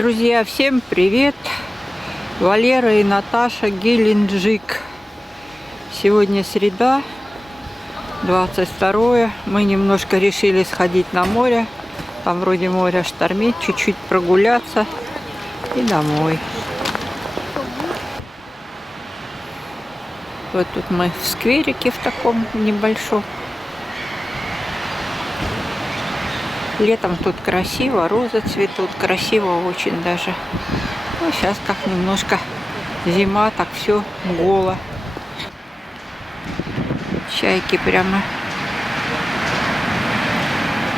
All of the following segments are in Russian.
Друзья, всем привет! Валера и Наташа, Геленджик. Сегодня среда, 22-е. Мы немножко решили сходить на море. Там вроде моря штормит, чуть-чуть прогуляться и домой. Вот тут мы в скверике в таком небольшом. Летом тут красиво, розы цветут, красиво очень даже. Ну, сейчас как немножко зима, так все голо. Чайки прямо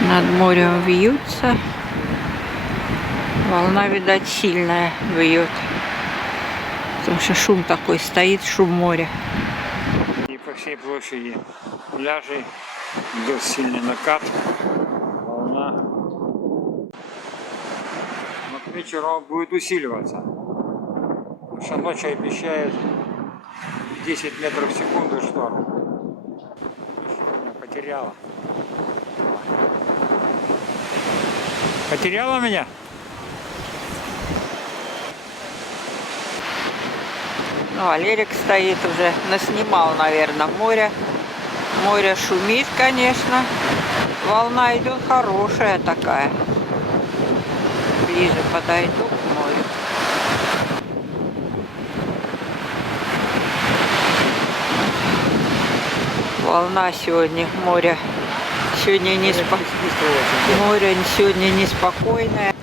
над морем вьются. Волна, видать, сильная вьет. Потому что шум такой стоит, шум моря. И по всей площади пляжей идет сильный накат. Волна. Но к вечеру он будет усиливаться. Потому что ночью обещает 10 метров в секунду шторм. Меня потеряла. Потеряла меня? Ну, Валерик стоит уже, наснимал, наверное, море. Море шумит, конечно. Волна идет хорошая такая. Ближе подойду к морю. Волна сегодня, море сегодня море сегодня неспокойное.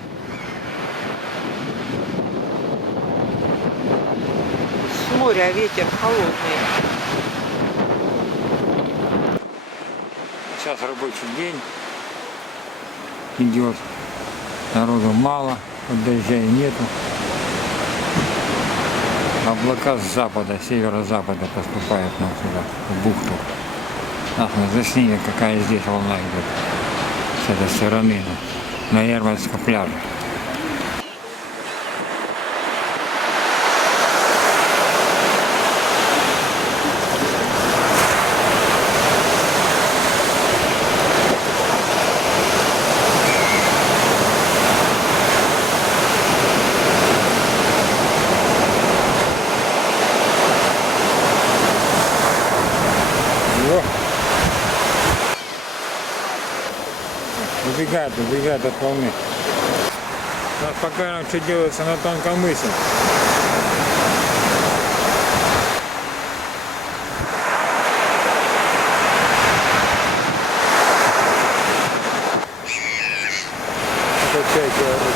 С моря ветер холодный. Сейчас рабочий день идет. Народу мало, дождя нету. Облака с запада, северо-запада поступают нам сюда, в бухту. Ах, засни, какая здесь волна идет с этой стороны, на Ярмарском пляже. Убегает от волны. Сейчас покажем, что делается на тонком мысе. Это чайки орут.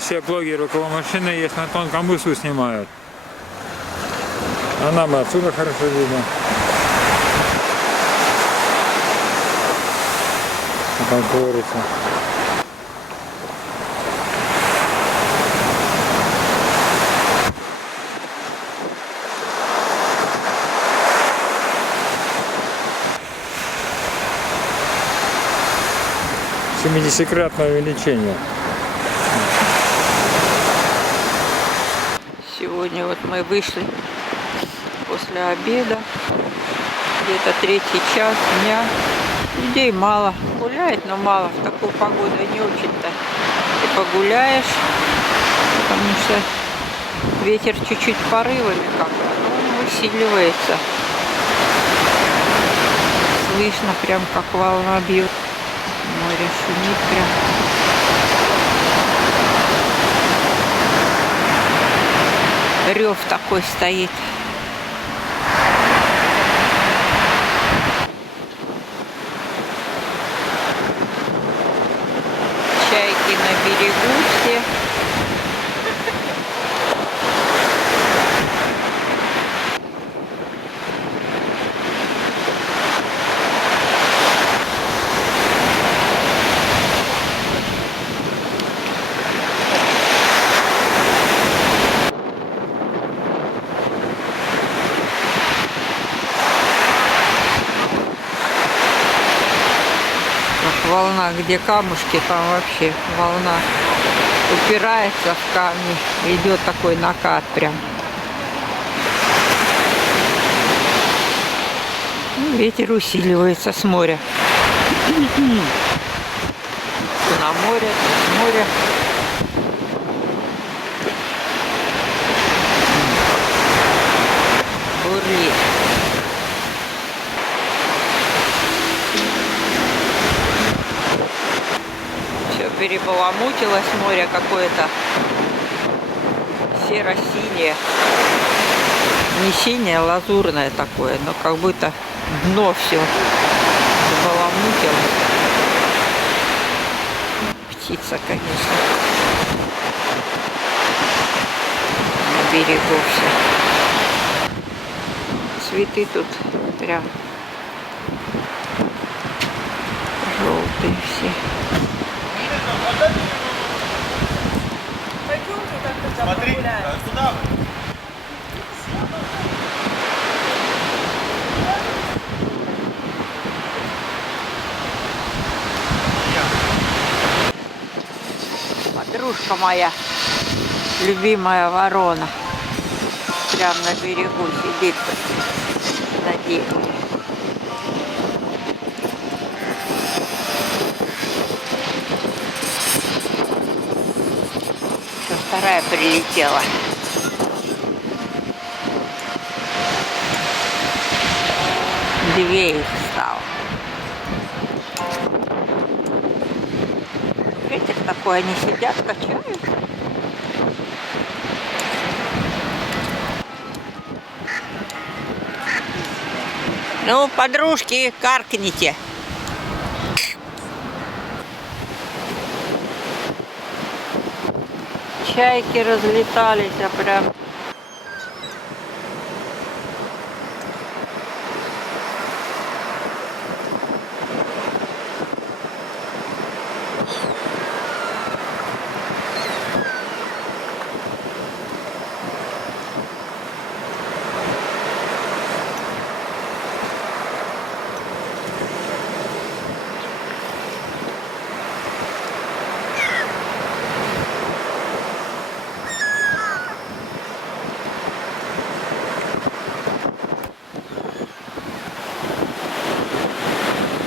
Все блогеры, у кого машины есть, на тонком мысу снимают. А нам отсюда хорошо видно. Там творится. Семидесятикратное увеличение. Сегодня вот мы вышли после обеда, где-то 3-й час дня. Людей мало, гуляет, но мало. В такую погоду не очень-то и погуляешь, потому что ветер чуть-чуть порывами как-то, но усиливается. Слышно прям, как волна бьет. Море шумит прям. Рев такой стоит. Чайки на берегу все. волна, где камушки, там вообще волна упирается в камни. Идет такой накат прям. Ветер усиливается с моря. То на море, то с моря. Бурлит. Все перебаламутилось, море какое-то серо-синее. Не синее, а лазурное такое, но как будто дно все забаламутило. Птица, конечно. На берегу все. Цветы тут прям желтые все. Смотри, сюда. Подружка моя, любимая ворона, прям на берегу сидит на дереве. Еще вторая прилетела. Две их стало. Ветер такой, они сидят, качают. Ну, подружки, каркните. Чайки разлетались, а прям...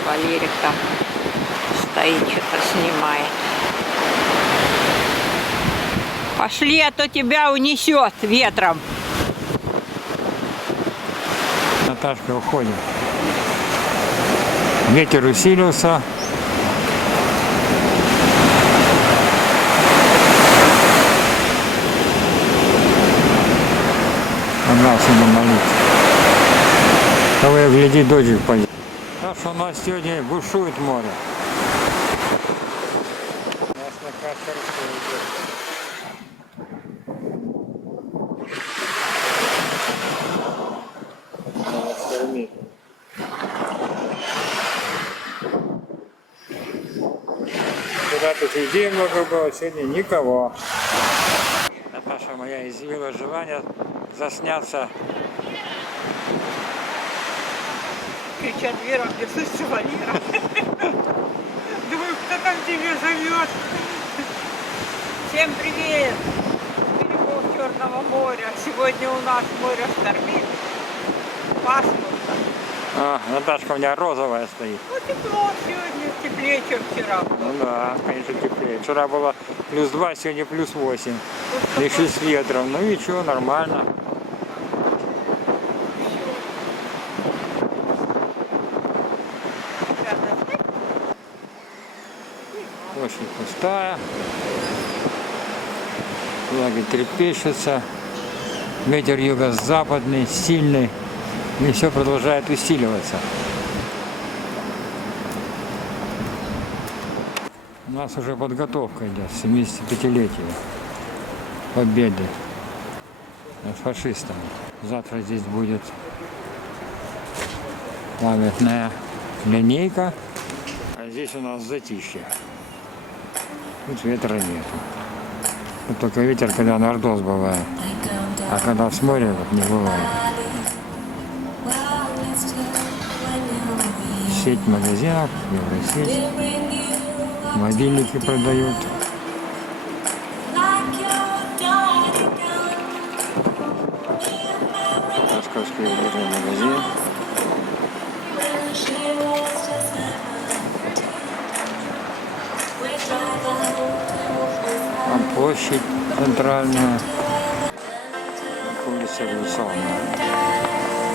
Валерик там стоит, что-то снимает. Пошли, а то тебя унесет ветром. Наташка уходит. Ветер усилился. Она сегодня молится. Того и гляди, дождик пойдет. Так что у нас сегодня бушует море. У нас накат хорошо идет. Штормит. Вчера тут людей много было, сегодня никого. Наташа моя изъявила желание засняться. Кричат: Вера, где слышишь, Валера? Думаю, кто там тебя зовет? Всем привет! Берегов Черного моря. Сегодня у нас море штормит. Пасмурно. Наташка у меня розовая стоит. Ну, тепло сегодня, теплее, чем вчера. Ну да, конечно, теплее. Вчера было +2, сегодня +8. И 6 ветров. Ну и что, нормально. Площадь пустая. Флаги трепещутся. Ветер юго-западный, сильный. И все продолжает усиливаться. У нас уже подготовка идет, 75-летие победы над фашистами. Завтра здесь будет памятная линейка. А здесь у нас затишье. Тут ветра нет. Тут только ветер, когда на Ордос бывает. А когда с моря вот не бывает. сеть магазинов, Евросеть. Мобильники продают. Московский ювелирный магазин. Там площадь центральная. Улица Революционная.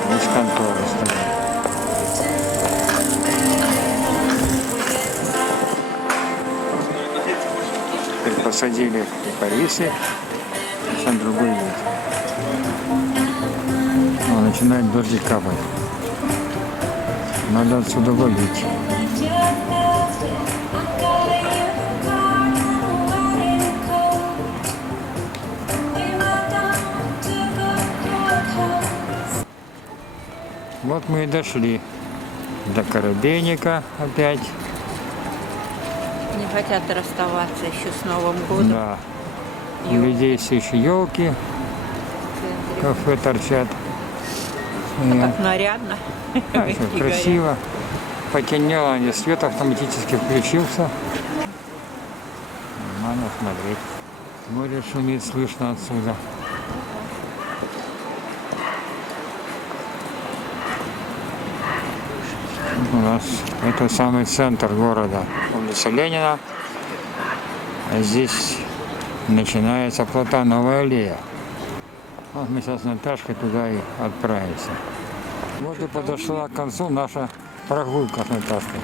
Здесь конторы стоят. Теперь посадили кипарисы. Сейчас другой вид. О, начинает дождик капать. Надо отсюда валить. Вот мы и дошли до Коробейника опять. Не хотят расставаться еще с Новым годом. Да. У людей все еще елки в кафе торчат. Так нарядно. Так, всё красиво. Потемнело, и свет автоматически включился. Нормально смотреть. Море шумит, слышно отсюда. У нас это самый центр города, улица Ленина. А здесь начинается Платановая аллея. Вот мы сейчас с Наташкой туда и отправимся. Вот и подошла к концу наша прогулка с Наташкой.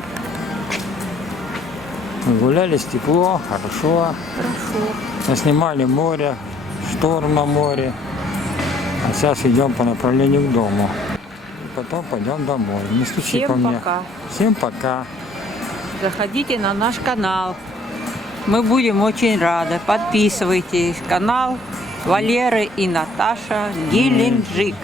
Мы гулялись, тепло, хорошо. Наснимали море, шторм на море. А сейчас идем по направлению к дому. Потом пойдем домой. Не стучи Всем по мне. пока. Всем пока. Заходите на наш канал. Мы будем очень рады. Подписывайтесь. Канал Валеры и Наташа Геленджик.